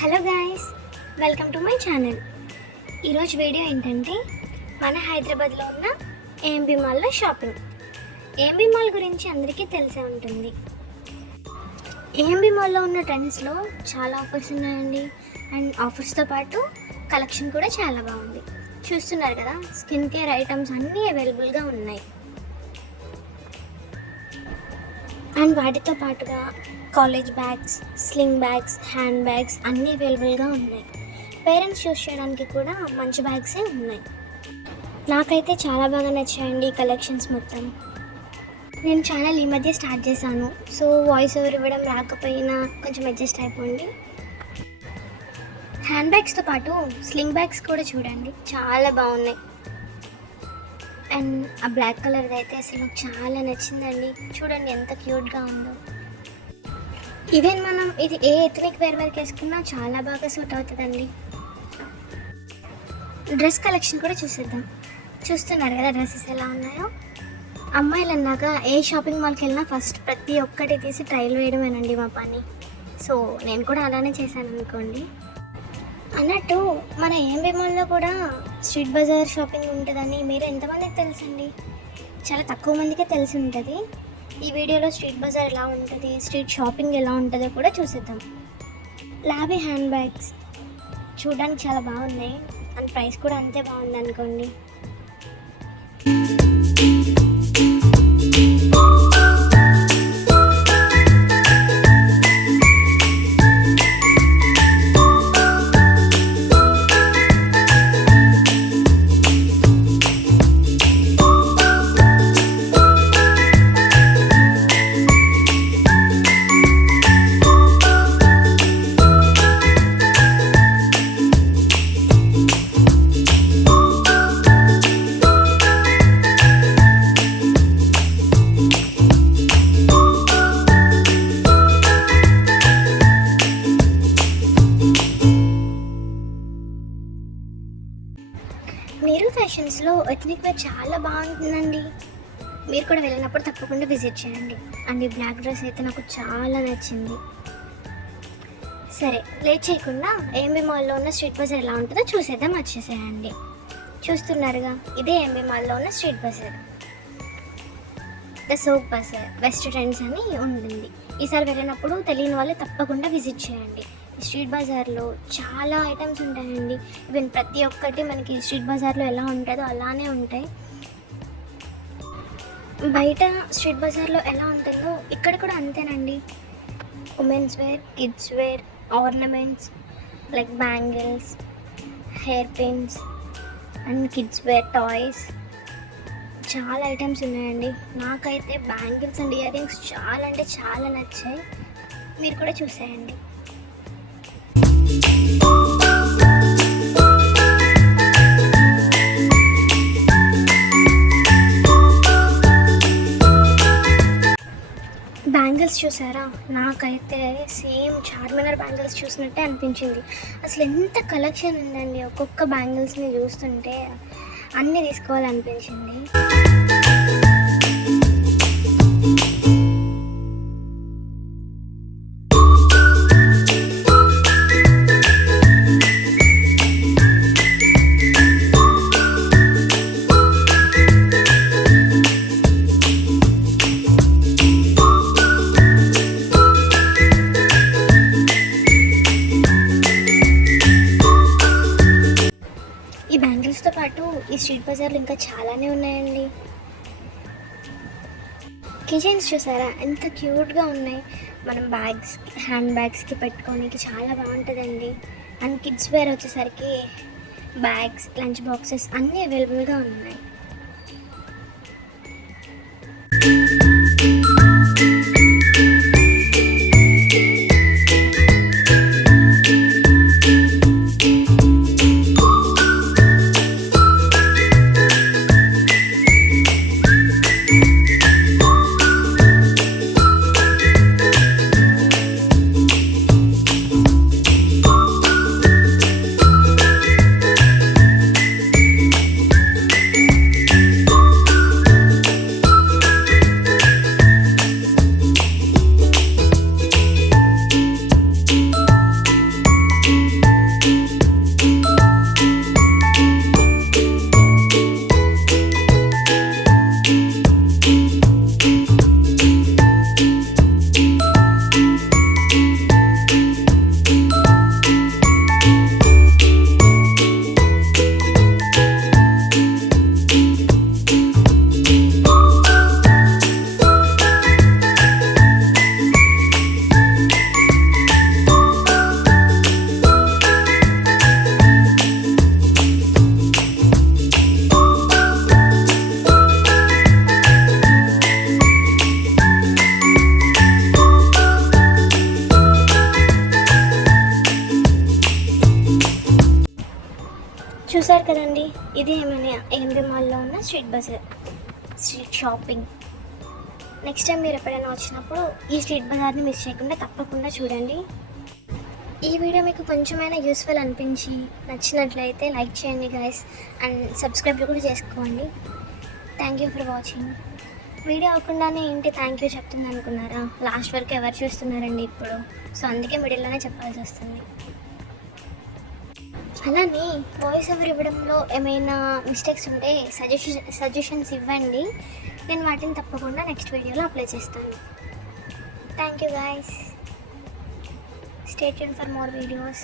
Hello guys, welcome to my channel. ఈరోజు video ఏంటంటే మన హైదరాబాద్లో ఉన్న ఏఎంబీ మాల్లో షాపింగ్. ఏఎంబీ మాల్ గురించి అందరికీ తెలిసే ఉంటుంది. ఏఎంబీ మాల్లో ఉన్న ట్రెండ్స్లో చాలా ఆఫర్స్ ఉన్నాయండి. అండ్ ఆఫర్స్తో పాటు కలెక్షన్ కూడా చాలా బాగుంది. చూస్తున్నారు కదా, స్కిన్ కేర్ ఐటమ్స్ అన్నీ అవైలబుల్గా ఉన్నాయి. అండ్ వాటితో పాటుగా college bags, sling bags, hand bags అన్నీ అవైలబుల్గా ఉన్నాయి. పేరెంట్స్ యూస్ చేయడానికి కూడా మంచి బ్యాగ్సే ఉన్నాయి. నాకైతే చాలా బాగా నచ్చాయండి ఈ కలెక్షన్స్ మొత్తం. నేను ఛానల్ ఈ మధ్య స్టార్ట్ చేశాను, సో వాయిస్ ఓవర్ ఇవ్వడం రాకపోయినా కొంచెం అడ్జస్ట్ అయిపోండి. హ్యాండ్ బ్యాగ్స్తో పాటు స్లింగ్ బ్యాగ్స్ కూడా చూడండి, చాలా బాగున్నాయి. అండ్ ఆ బ్లాక్ కలర్ది అయితే అసలు నాకు చాలా నచ్చిందండి. చూడండి ఎంత క్యూట్గా ఉందో. ఈవెన్ మనం ఇది ఏ ఎథనిక్ వేర్ వరకు వేసుకున్నా చాలా బాగా సూట్ అవుతుందండి. డ్రెస్ కలెక్షన్ కూడా చూసేద్దాం. చూస్తున్నారు కదా డ్రెస్సెస్ ఎలా ఉన్నాయో. అమ్మాయిలు అన్నాక ఏ షాపింగ్ మాల్కి వెళ్ళినా ఫస్ట్ ప్రతి ఒక్కటి తీసి ట్రైల్ వేయడమేనండి మా పని. సో నేను కూడా అలానే చేశాను అనుకోండి. అన్నట్టు మన ఏఎంబీ మాల్లో కూడా స్ట్రీట్ బజార్ షాపింగ్ ఉంటుందని మీరు ఎంతమందికి తెలుసండి? చాలా తక్కువ మందికే తెలిసి ఉంటుంది. ఈ వీడియోలో స్ట్రీట్ బజార్ ఎలా ఉంటుంది, స్ట్రీట్ షాపింగ్ ఎలా ఉంటుందో కూడా చూసేద్దాం. లాబీ హ్యాండ్ బ్యాగ్స్ చూడడానికి చాలా బాగున్నాయి. అండ్ ప్రైస్ కూడా అంతే బాగుంది అనుకోండి. మీరు ఫ్యాషన్స్లో ఎథనిక్ వేర్ చాలా బాగుంటుందండి. మీరు కూడా వెళ్ళినప్పుడు తప్పకుండా విజిట్ చేయండి. అండ్ ఈ బ్లాక్ డ్రెస్ అయితే నాకు చాలా నచ్చింది. సరే లేట్ చేయకుండా ఏఎంబీ మాల్లో ఉన్న స్ట్రీట్ బజార్ ఎలా ఉంటుందో చూసేద్దాం. వచ్చేసేయండి. చూస్తున్నారుగా, ఇదే ఏఎంబీ మాల్లో ఉన్న street bazaar. The shop bazaar west trends అని ఉంటుంది. ఈసారి వెళ్ళినప్పుడు తెలియని వాళ్ళు తప్పకుండా విజిట్ చేయండి. స్ట్రీట్ బజార్లో చాలా ఐటమ్స్ ఉంటాయండి. ఈవెన్ ప్రతి ఒక్కటి మనకి స్ట్రీట్ బజార్లో ఎలా ఉంటుందో అలానే ఉంటాయి. బయట స్ట్రీట్ బజార్లో ఎలా ఉంటుందో ఇక్కడ కూడా అంతేనండి. Women's wear, kids wear, ornaments like bangles, hair pins and kids wear toys చాలా ఐటమ్స్ ఉన్నాయండి. నాకైతే బ్యాంగిల్స్ అండ్ ఇయర్ రింగ్స్ చాలా అంటే చాలా నచ్చాయి. మీరు కూడా చూసేయండి. బ్యాంగిల్స్ చూసారా? నాకైతే సేమ్ చార్మినార్ బ్యాంగిల్స్ చూసినట్టే అనిపించింది. అసలు ఎంత కలెక్షన్ ఉందండి. ఒక్కొక్క బ్యాంగిల్స్ని చూస్తుంటే అన్నీ తీసుకోవాలనిపించింది. ఈ బ్యాంగిల్స్తో పాటు ఈ స్ట్రీట్ బజార్లో ఇంకా చాలానే ఉన్నాయండి. కిచెన్స్ చూసారా ఎంత క్యూట్గా ఉన్నాయి. మనం బ్యాగ్స్, హ్యాండ్ బ్యాగ్స్కి పెట్టుకోనికి చాలా బాగుంటుందండి. అండ్ కిడ్స్ వేర్ వచ్చేసరికి బ్యాగ్స్, లంచ్ బాక్సెస్ అన్నీ అవైలబుల్గా ఉన్నాయి. చూసారు కదండి, ఇది ఏమైనా ఏఎంబి మాల్లో ఉన్న street bazaar, street shopping. Next time మీరు ఎప్పుడైనా వచ్చినప్పుడు ఈ స్ట్రీట్ బజార్ని మిస్ చేయకుండా తప్పకుండా చూడండి. ఈ వీడియో మీకు కొంచెమైనా యూస్ఫుల్ అనిపించి నచ్చినట్లయితే లైక్ చేయండి గైస్, అండ్ సబ్స్క్రైబ్ కూడా చేసుకోండి. Thank you for watching. Video అవ్వకుండానే ఏంటి థ్యాంక్ యూ చెప్తుంది అనుకున్నారా? లాస్ట్ వరకు ఎవరు చూస్తున్నారండి ఇప్పుడు? సో అందుకే మిడిల్లోనే చెప్పాల్సి వస్తుంది. అలానే వాయిస్ ఓవర్ ఇవ్వడంలో ఏమైనా మిస్టేక్స్ ఉంటే సజెషన్స్ ఇవ్వండి. నేను వాటిని తప్పకుండా నెక్స్ట్ వీడియోలో అప్లై చేస్తాను. Thank you guys. Stay tuned for more videos.